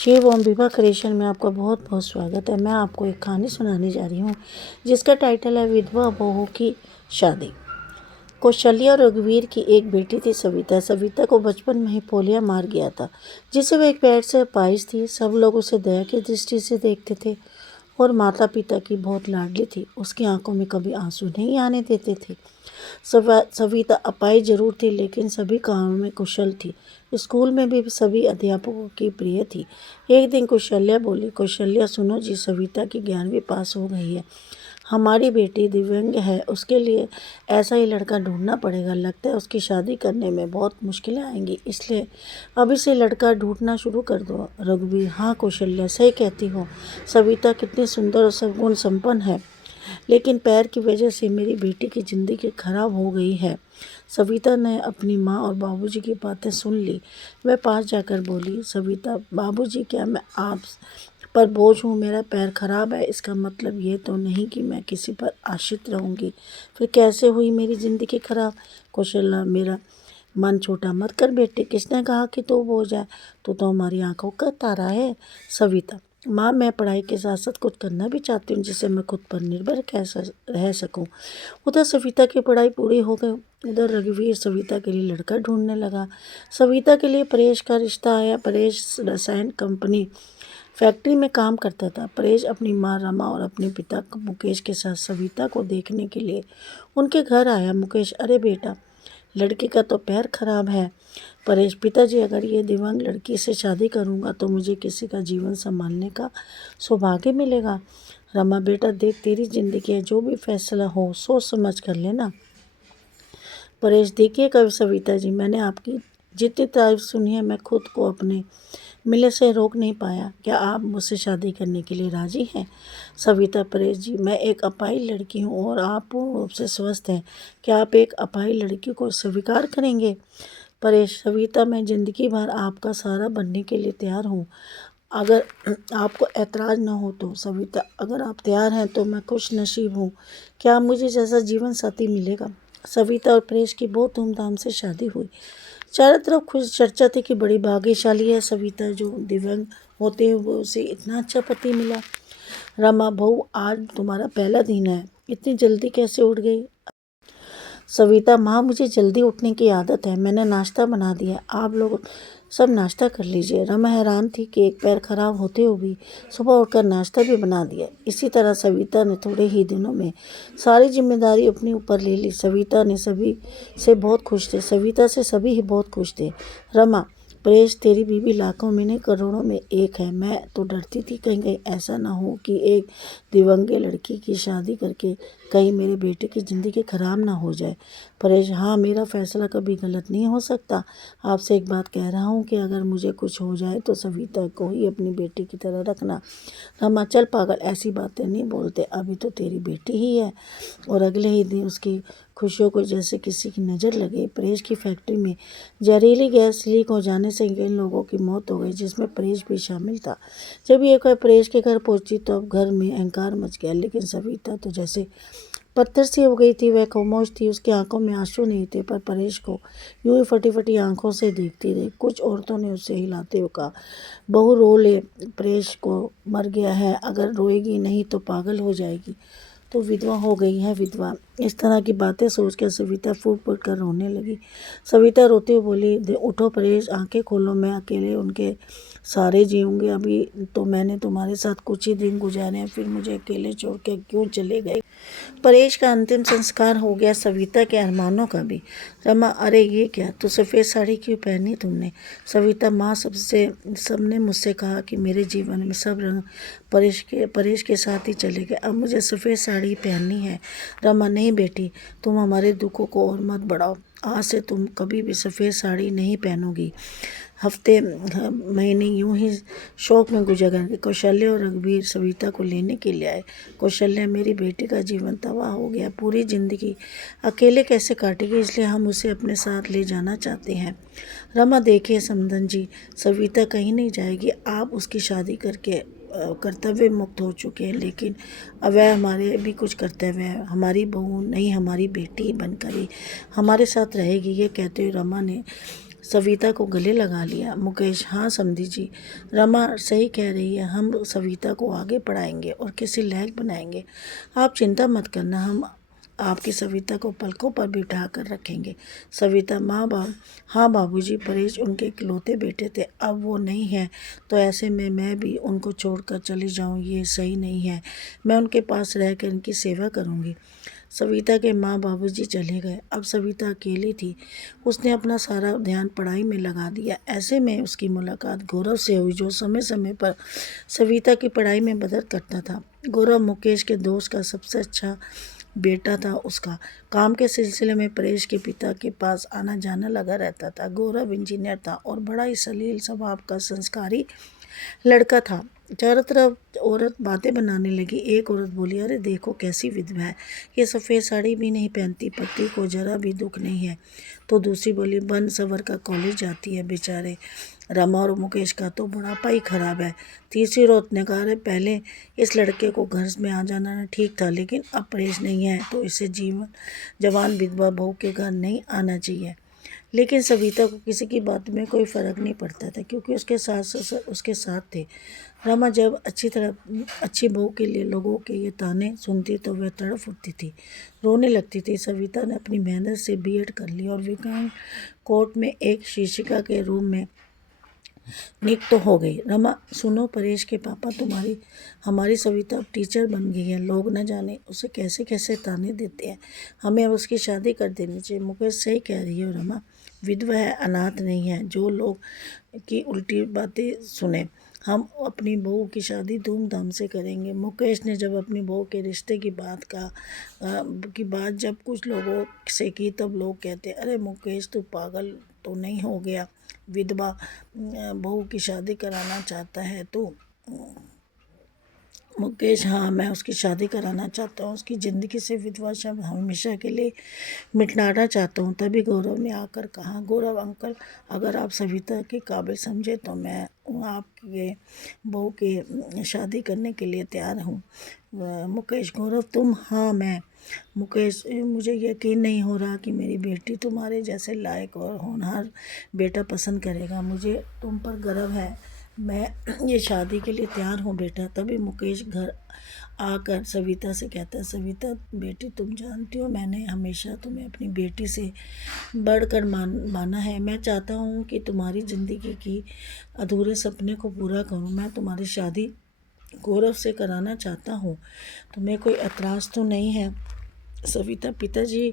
शिव ओम विवाह क्रिएशन में आपका बहुत बहुत स्वागत है। मैं आपको एक कहानी सुनाने जा रही हूँ जिसका टाइटल है विधवा बहू की शादी। कौशल्या और रघुवीर की एक बेटी थी सविता। सविता को बचपन में ही पोलियो मार गया था, जिसे वह एक पेट से अपाहिज थी। सब लोग उसे दया की दृष्टि से देखते थे और माता पिता की बहुत लाडली थी। उसकी आंखों में कभी आंसू नहीं आने देते थे। सविता अपाहिज जरूर थी, लेकिन सभी कामों में कुशल थी। स्कूल में भी सभी अध्यापकों की प्रिय थी। एक दिन कौशल्या बोली, कौशल्या सुनो जी, सविता की 11वीं पास हो गई है। हमारी बेटी दिव्यांग है, उसके लिए ऐसा ही लड़का ढूंढना पड़ेगा। लगता है उसकी शादी करने में बहुत मुश्किलें आएंगी, इसलिए अभी से लड़का ढूंढना शुरू कर दो। रघुवीर, हाँ कौशल्या, सही कहती हो। सविता कितनी सुंदर और सद्गुण संपन्न है, लेकिन पैर की वजह से मेरी बेटी की ज़िंदगी खराब हो गई है। सविता ने अपनी माँ और बाबूजी की बातें सुन ली। वह पास जाकर बोली, सविता, बाबूजी, क्या मैं आप पर बोझ हूँ? मेरा पैर खराब है, इसका मतलब ये तो नहीं कि मैं किसी पर आश्रित रहूँगी। फिर कैसे हुई मेरी ज़िंदगी खराब? कौशल्या, मेरा मन छोटा मत कर बेटे। किसने कहा कि तू बोझ है? तू तो हमारी आंखों का तारा है। सविता, माँ, मैं पढ़ाई के साथ साथ कुछ करना भी चाहती हूँ जिससे मैं खुद पर निर्भर रह सकूँ। उधर सविता की पढ़ाई पूरी हो गई, उधर रघुवीर सविता के लिए लड़का ढूंढने लगा। सविता के लिए परेश का रिश्ता आया। परेश रसायन कंपनी फैक्ट्री में काम करता था। परेश अपनी माँ रमा और अपने पिता मुकेश के साथ सविता को देखने के लिए उनके घर आया। मुकेश, अरे बेटा, लड़के का तो पैर खराब है। परेश, पिताजी, अगर ये दिव्यांग लड़की से शादी करूँगा तो मुझे किसी का जीवन संभालने का सौभाग्य मिलेगा। रमा, बेटा देख, तेरी जिंदगी है, जो भी फैसला हो सोच समझ कर लेना। परेश, देखिए कवि सविता जी, मैंने आपकी जितनी तारीफ सुनी है, मैं खुद को अपने मिलने से रोक नहीं पाया। क्या आप मुझसे शादी करने के लिए राजी हैं? सविता, परेश जी, मैं एक अपाहिज लड़की हूँ और आप पूर्ण रूप से स्वस्थ हैं। क्या आप एक अपाहिज लड़की को स्वीकार करेंगे? परेश, सविता, मैं जिंदगी भर आपका सहारा बनने के लिए तैयार हूँ, अगर आपको ऐतराज़ न हो तो। सविता, अगर आप तैयार हैं तो मैं खुश नसीब हूँ। क्या मुझे जैसा जीवन साथी मिलेगा? सविता और परेश की बहुत धूमधाम से शादी हुई। चारों तरफ खुश चर्चा थी कि बड़ी भाग्यशाली है सविता, जो दिव्यांग होते हैं वो उसे इतना अच्छा पति मिला। रमा, बहू, आज तुम्हारा पहला दिन है, इतनी जल्दी कैसे उठ गई? सविता, माँ, मुझे जल्दी उठने की आदत है। मैंने नाश्ता बना दिया, आप लोग सब नाश्ता कर लीजिए। रमा हैरान थी कि एक पैर खराब होते हुए भी सुबह उठकर नाश्ता भी बना दिया। इसी तरह सविता ने थोड़े ही दिनों में सारी जिम्मेदारी अपने ऊपर ले ली। सविता ने सभी से बहुत खुश थे, सविता से सभी ही बहुत खुश थे। रमा, परेश, तेरी बीवी लाखों में नहीं करोड़ों में एक है। मैं तो डरती थी कहीं ऐसा ना हो कि एक दिव्यांग लड़की की शादी करके कहीं मेरे बेटे की ज़िंदगी खराब ना हो जाए। परेश, हाँ, मेरा फैसला कभी गलत नहीं हो सकता। आपसे एक बात कह रहा हूँ कि अगर मुझे कुछ हो जाए तो सविता को ही अपनी बेटी की तरह रखना। रमा, चल पागल, ऐसी बातें नहीं बोलते, अभी तो तेरी बेटी ही है। और अगले ही दिन उसकी खुशियों को जैसे किसी की नज़र लगे। परेश की फैक्ट्री में जहरीली गैस लीक हो जाने से कई लोगों की मौत हो गई, जिसमें परेश भी शामिल था। जब ये खबर परेश के घर पहुंची तो अब घर में अहंकार मच गया, लेकिन सविता तो जैसे पत्थर सी हो गई थी। वह खामोश थी, उसकी आंखों में आंसू नहीं थे, पर परेश को यूं ही फटी फटी आंखों से देखती रही। कुछ औरतों ने उसे हिलाते हुए कहा, बहू रो ले, परेश को मर गया है, अगर रोएगी नहीं तो पागल हो जाएगी, तो विधवा हो गई है विधवा। इस तरह की बातें सोचकर सविता फूट फूट कर रोने लगी। सविता रोते हुए बोली, उठो परेश, आंखें खोलो, मैं अकेले उनके सारे जीऊँगी। अभी तो मैंने तुम्हारे साथ कुछ ही दिन गुजारे हैं, फिर मुझे अकेले छोड़ के क्यों चले गए? परेश का अंतिम संस्कार हो गया, सविता के अरमानों का भी। रमा, अरे ये क्या, तो सफ़ेद साड़ी क्यों पहनी तुमने? सविता, माँ, सबने मुझसे कहा कि मेरे जीवन में सब रंग परेश के साथ ही चले गए, अब मुझे सफ़ेद साड़ी पहननी है। रमा, नहीं बेटी, तुम हमारे दुखों को और मत बढ़ाओ, आज से तुम कभी भी सफ़ेद साड़ी नहीं पहनोगी। हफ्ते महीने यूं ही शौक में गुजर गए। कौशल्या और रघुवीर सविता को लेने के लिए आए। कौशल्या, मेरी बेटी का जीवन तबाह हो गया, पूरी ज़िंदगी अकेले कैसे काटेगी, इसलिए हम उसे अपने साथ ले जाना चाहते हैं। रमा, देखिए समदन जी, सविता कहीं नहीं जाएगी, आप उसकी शादी करके कर्तव्य मुक्त हो चुके हैं, लेकिन अब वह हमारे भी कुछ कर्तव्य है। हमारी बहू नहीं, हमारी बेटी बनकर ही हमारे साथ रहेगी। ये कहते हुए रमा ने सविता को गले लगा लिया। मुकेश, हाँ समधी जी, रमा सही कह रही है, हम सविता को आगे पढ़ाएंगे और किसी लायक बनाएंगे। आप चिंता मत करना, हम आपकी सविता को पलकों पर बिठा कर रखेंगे। सविता, हाँ बाबूजी, परेश उनके इकलौते बेटे थे, अब वो नहीं है तो ऐसे में मैं भी उनको छोड़कर चली जाऊं, ये सही नहीं है। मैं उनके पास रहकर इनकी सेवा करूंगी। सविता के माँ बाबूजी चले गए। अब सविता अकेली थी। उसने अपना सारा ध्यान पढ़ाई में लगा दिया। ऐसे में उसकी मुलाकात गौरव से हुई, जो समय समय पर सविता की पढ़ाई में मदद करता था। गौरव मुकेश के दोस्त का सबसे अच्छा बेटा था। उसका काम के सिलसिले में परेश के पिता के पास आना जाना लगा रहता था। गौरव इंजीनियर था और बड़ा ही सलील स्वभाव का संस्कारी लड़का था। चारों तरफ औरत बातें बनाने लगी। एक औरत बोली, अरे देखो कैसी विधवा है, ये सफ़ेद साड़ी भी नहीं पहनती, पति को जरा भी दुख नहीं है। तो दूसरी बोली, बन सवर का कॉलेज जाती है बेचारे, रमा और मुकेश का तो बुढ़ापा ही खराब है। तीसरी औरत ने कहा, अरे पहले इस लड़के को घर में आ जाना ठीक था, लेकिन अब परेश नहीं है तो इसे जवान विधवा बहू के घर नहीं आना चाहिए। लेकिन सविता को किसी की बात में कोई फ़र्क नहीं पड़ता था, क्योंकि उसके सास उसके साथ थे। रमा जब अच्छी बहू के लिए लोगों के ये ताने सुनती तो वह तड़प उठती थी, रोने लगती थी। सविता ने अपनी मेहनत से बीएड कर ली और विज्ञान कोर्ट में एक शिक्षिका के रूप में नियुक्त तो हो गई। रमा, सुनो, परेश के पापा हमारी सविता अब टीचर बन गई है। लोग न जाने उसे कैसे कैसे ताने देते हैं। हमें अब उसकी शादी कर देनी चाहिए। मुकेश, सही कह रही हो रमा, विधवा है, अनाथ नहीं है, जो लोग की उल्टी बातें सुने। हम अपनी बहू की शादी धूमधाम से करेंगे। मुकेश ने जब अपनी बहू के रिश्ते की बात जब कुछ लोगों से की, तब लोग कहते, अरे मुकेश तू पागल तो नहीं हो गया, विधवा बहू की शादी कराना चाहता है तू। मुकेश, हाँ मैं उसकी शादी कराना चाहता हूँ, उसकी ज़िंदगी से विधवा शब्द हमेशा के लिए मिटाना चाहता हूँ। तभी गौरव ने आकर कहा, गौरव अंकल, अगर आप सविता के काबिल समझे तो मैं आपके बहू की शादी करने के लिए तैयार हूँ। मुकेश, गौरव तुम? हाँ मैं। मुकेश, मुझे यकीन नहीं हो रहा कि मेरी बेटी तुम्हारे जैसे लायक और होनहार बेटा पसंद करेगा। मुझे तुम पर गर्व है, मैं ये शादी के लिए तैयार हूँ बेटा। तभी मुकेश घर आकर सविता से कहता है, सविता बेटी, तुम जानती हो मैंने हमेशा तुम्हें अपनी बेटी से बढ़कर माना है। मैं चाहता हूँ कि तुम्हारी ज़िंदगी की अधूरे सपने को पूरा करूँ। मैं तुम्हारी शादी गौरव से कराना चाहता हूँ। तुम्हें कोई एतराज़ तो नहीं है? सविता, पिताजी,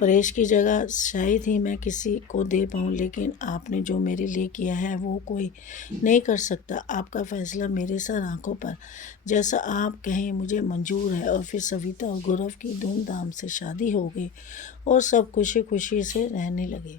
परेश की जगह शायद ही मैं किसी को दे पाऊँ, लेकिन आपने जो मेरे लिए किया है वो कोई नहीं कर सकता। आपका फ़ैसला मेरे सर आँखों पर, जैसा आप कहें मुझे मंजूर है। और फिर सविता और गौरव की धूमधाम से शादी हो गई और सब खुशी खुशी से रहने लगे।